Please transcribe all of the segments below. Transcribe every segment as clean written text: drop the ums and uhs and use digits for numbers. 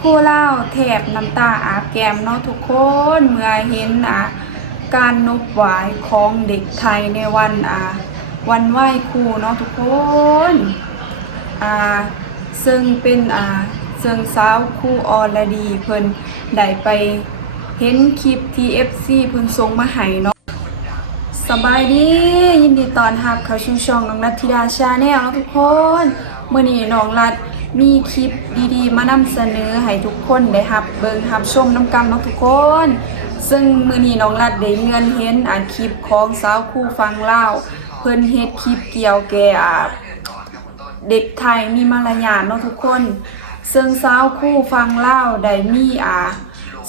คู่เล่าแถบน้ำตาอาบแก้มเนาะทุกคนเมื่อเห็นการนบไหวของเด็กไทยในวันไหว้ครูเนาะทุกคนอ่าซึ่งเป็นซึ่งสาวครูอรดีเพิ่นได้ไปเห็นคลิป TFC เพิ่นส่งมาให้เนาะสบายดียินดีต้อนรับเข้าสู่ช่องน้องนัทธิดาชาแนลแล้วทุกคนมื้อนี้น้องรัดมีคลิปดีๆมานำเสนอให้ทุกคนได้รับเบิ่งรับชมนำกันเนาะทุกคนซึ่งมื้อนี้น้องรัดได้เงินเห็นคลิปของสาวคู่ฟังลาวเพิ่นเฮ็ดคลิปเกี่ยวแก่เด็กไทยมีมารยาทเนาะทุกคนซึ่งสาวคู่ฟังลาวได้มี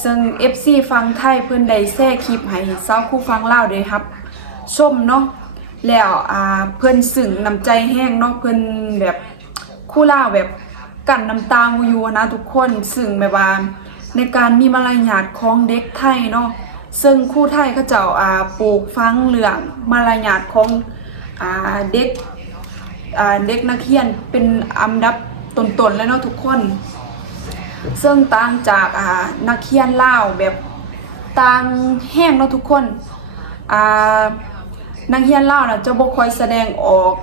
ซึ่ง FC ฟังไทยเพิ่นได้แชร์คลิปให้สาวคู่ฟังลาวได้รับชมเนาะแล้วเพิ่นซึ้งน้ำใจแห้งเนาะเพิ่นแบบคู่ลาวแบบกั้นน้ำตาอยู่นะทุกคนซึ้งแบบว่าในการมีมารยาทของเด็กไทยเนาะซึ่งคู่ไทยเขาเจ้าปลูกฝังเรื่องมารยาทของเด็กเด็กนักเรียนเป็นอันดับต้นๆแล้วเนาะทุกคนซึ่งต่างจากนักเรียนลาวแบบต่างแห้งเนาะทุกคนนักเรียนลาวน่ะจะบ่ค่อยแสดงออก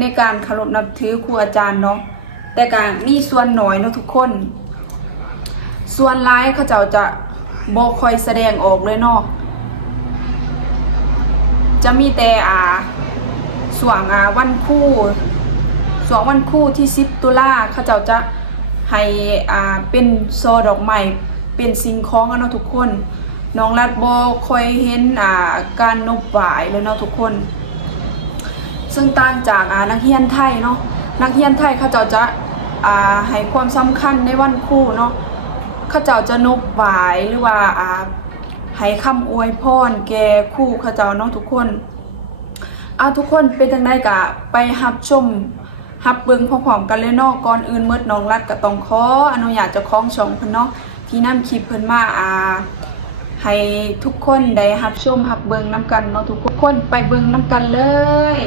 ในการเคารพนับถือครูอาจารย์เนาะแต่การมีส่วนน้อยเนาะทุกคนส่วนหลายเขาเจ้าจะบ่ค่อยแสดงออกเลยเนาะจะมีแต่ส่วนวันครูส่วนวันครูที่10ตุลาเขาเจ้าจะให้เป็นซอดอกไม้เป็นสิ่งของเนาะทุกคนน้องรัดบ่ค่อยเห็นการนบไหว้เลยเนาะทุกคนซึ่งต่างจากนักเรียนไทยเนาะนักเรียนไทยเขาเจ้าจะให้ความสำคัญในวันครูเนาะเขาเจ้าจะนบไหว้หรือว่าให้คำอวยพรแก่ครูเขาเจ้าเนาะทุกคนทุกคนเป็นจังได๋ก็ไปรับชมรับเบิ่งพร้อมๆกันเลยเนาะก่อนอื่นเมิดน้องรัดก็ต้องขออนุญาตเจ้าของช่องเพิ่นเนาะที่นำคลิปเพิ่นมาให้ทุกคนได้รับชมรับเบิ่งนำกันเนาะทุกคนไปเบิ่งนำกันเลย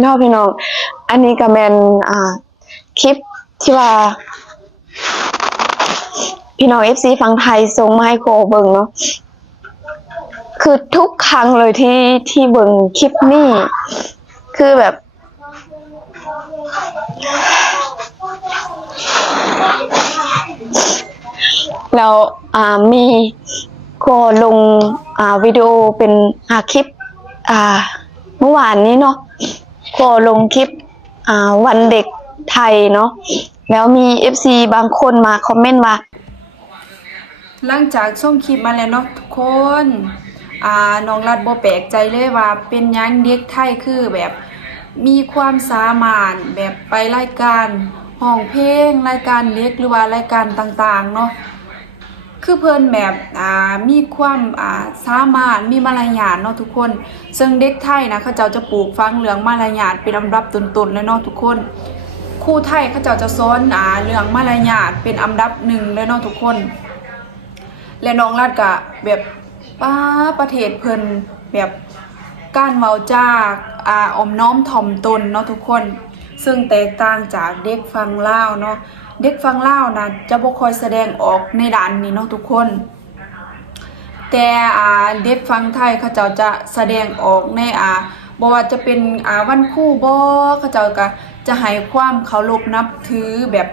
เนาะพี่น้องอันนี้ก็แม่นคลิปที่ว่าพี่น้อง FC ฝั่งไทยส่งมาให้โกเบิ่งเนาะคือทุกครั้งเลยที่เบิ่งคลิปนี้คือแบบแล้วมีโกลงวิดีโอเป็นคลิปเมื่อวานนี้เนาะโกลงคลิปวันเด็กไทยเนาะแล้วมี FC บางคนมาคอมเมนต์ว่าหลังจากชมคลิปมาแล้วเนาะทุกคนน้องรัดบ่แปลกใจเลยว่าเป็นหยังเด็กไทยคือแบบมีความสามารถแบบไปรายการห้องเพลงรายการเด็กหรือว่ารายการต่างๆเนาะคือเพิ่นแบบมีความสามารถมีมารยาทเนาะทุกคนซึ่งเด็กไทยนะเขาเจ้าจะปลูกฝังเรื่องมารยาทเป็นลำดับต้นๆเลยเนาะทุกคนครูไทยเขาเจ้าจะสอนเรื่องมารยาทเป็นอันดับหนึ่งเลยเนาะทุกคนและน้องรัดก็แบบประเทศเพิ่นแบบการเว้าจากอ่อมน้อมถ่อมตนเนาะทุกคนซึ่งแตกต่างจากเด็กฝั่งลาวเนาะเด็กฝั่งลาวนะจะบ่ค่อยแสดงออกในด้านนี้เนาะทุกคนแต่เด็กฝั่งไทยเขาเจ้าจะแสดงออกในบ่ว่าจะเป็นวันครูบ่เขาเจ้าก็จะให้ความเคารพนับถือแบบ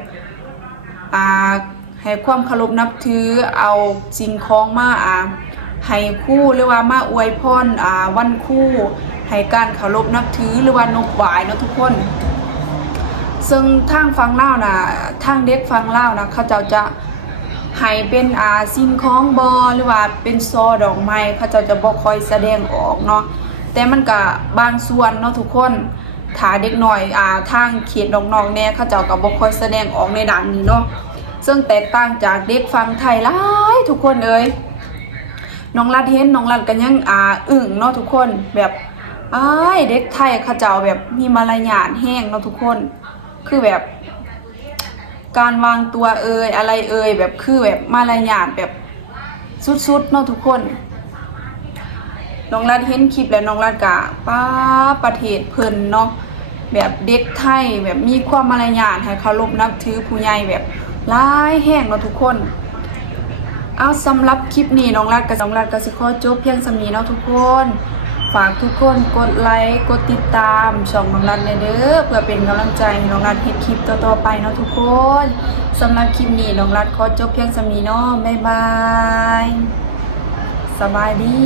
ให้ความเคารพนับถือเอาสิ่งของมาให้ครูหรือว่ามาอวยพรวันครูให้การเคารพนับถือหรือว่านบไหว้เนาะทุกคนซึ่งทางฝั่งลาวนะทางเด็กฝั่งลาวนะเขาเจ้าจะให้เป็นสิ่งของบ่หรือว่าเป็นซอดอกไม้เขาเจ้าจะบ่ค่อยแสดงออกเนาะแต่มันก็บางส่วนเนาะทุกคนถ้าเด็กน้อยทางเขตน้องๆแน่เขาเจ้าก็บ่ค่อยแสดงออกในด้านนี้เนาะซึ่งแตกต่างจากเด็กฝั่งไทยหลายทุกคนเอ้ยน้องรัดเห็นน้องรัดก็ยังอึ้งเนาะทุกคนแบบเด็กไทยเขาเจ้าแบบมีมารยาทแห้งเนาะทุกคนคือแบบการวางตัวอะไรแบบคือแบบมารยาทแบบสุดๆเนาะทุกคนน้องรัดเห็นคลิปแล้วน้องรัดกะประเทศเพิ่นเนาะแบบเด็กไทยแบบมีความมารยาทให้เคารพนับถือผู้ใหญ่แบบหลายแห้งเนาะทุกคนเอาสำหรับคลิปนี้น้องรัดก็สิขอจบเพียงส่ำนี้เนาะทุกคนฝากทุกคนกดไลค์กดติดตามช่องน้องรัดเด้อเพื่อเป็นกำลังใจให้น้องรัดเฮ็ดคลิปต่อๆไปเนาะทุกคนสำหรับคลิปนี้น้องรัดขอจบเพียงส่ำนี้เนาะบ๊ายบายสบายดี